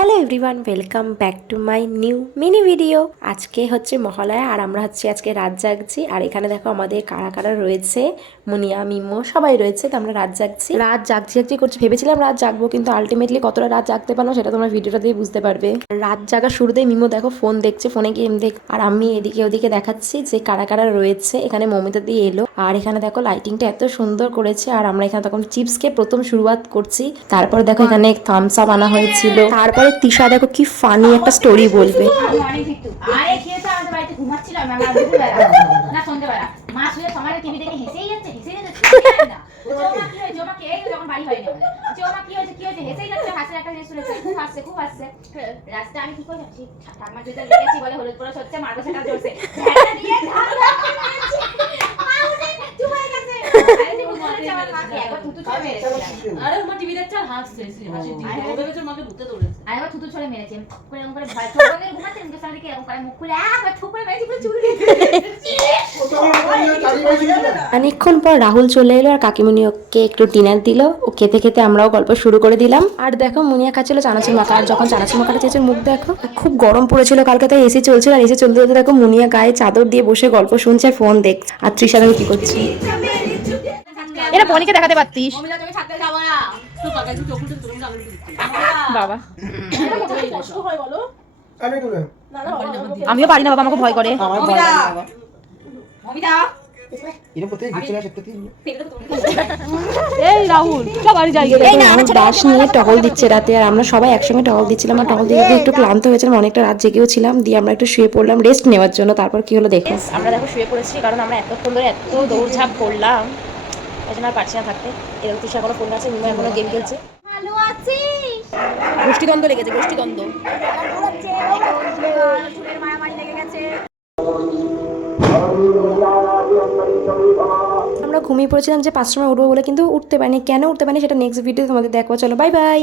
Hello everyone, welcome back to my new mini video. আজকে হচ্ছে মহালয়া আর আমরা হচ্ছে আজকে রাত জাগছি। আর এখানে দেখো আমাদের কারা কারা রয়েছে, মুনিয়া মিমো সবাই রয়েছে। তো আমরা রাত জাগছি করছি। ভেবেছিলাম রাত জাগবো, কিন্তু আলটিমেটলি কতটা রাত জাগতে পারলাম সেটা তোমরা ভিডিওটা দিয়ে বুঝতে পারবে। রাত জাগার শুরুতেই মিমো দেখো ফোন দেখছে, ফোনে গেম দেখ, আর আমি এদিকে ওদিকে দেখাচ্ছি যে কারা কারা রয়েছে। এখানে মমিতা দিয়ে এলো, আর এখানে দেখো লাইটিংটা এত সুন্দর করেছে। আর আমরা এখানে তখন চিপসকে প্রথম শুরুয়াত করছি। তারপর দেখো এখানে থামস আপ আনা হয়েছিল। তারপরে তৃষা দেখো কি ফানি একটা স্টোরি বলবে। অনেকক্ষণ পর রাহুল চলে এলো, আর কাকিমুনি ওকে একটু ডিনার দিল। ও খেতে খেতে আমরাও গল্প শুরু করে দিলাম। আর দেখো মুনিয়া খাচ্ছিল চানাচুর মাখা, আর যখন চানাচুর মাখাটা চেয়েছে মুখ দেখো, খুব গরম পড়েছিল কালকে, তাই এসি চলছিল। আর এসি চলতে চলতে দেখো মুনিয়া গায়ে চাদর দিয়ে বসে গল্প শুনছে আর ফোন দেখ। আর তৃষা আমি কি করছি, এটা বনিকে দেখাতে পারতিস বাবা। আমিও পারি না বাবা, আমাকে ভয় করে। এই রাহুল সবারই জায়গা দাস নিয়ে টহল দিচ্ছে রাতে, আর আমরা সবাই একসঙ্গে টহল দিচ্ছিলাম। আর টহল দিতে একটু ক্লান্ত হয়েছিলাম, অনেকটা রাত জেগেও ছিলাম। দিয়ে আমরা একটু শুয়ে পড়লাম রেস্ট নেওয়ার জন্য। তারপর কি হলো দেখো, আমরা দেখো শুয়ে পড়েছি, কারণ আমরা এতক্ষণ ধরে এত দৌড়ঝাঁপ করলাম, এই জন্য আর পারছি না থাকতে। এরকম তুষার কোনো ফোন আছে, মিমো এখনো গেম খেলছে। ভালো আছি। গোষ্ঠীদ্বন্দ্ব লেগেছে, গোষ্ঠীদ্বন্দ্ব। মারামারি লেগে গেছে। আমরা ঘুমিয়ে পড়েছিলাম যে 5টার সময় উঠবো বলে, কিন্তু উঠতে পারিনি। কেন উঠতে পারিনি সেটা নেক্সট ভিডিও তোমাদের দেখবো। চলো বাই বাই।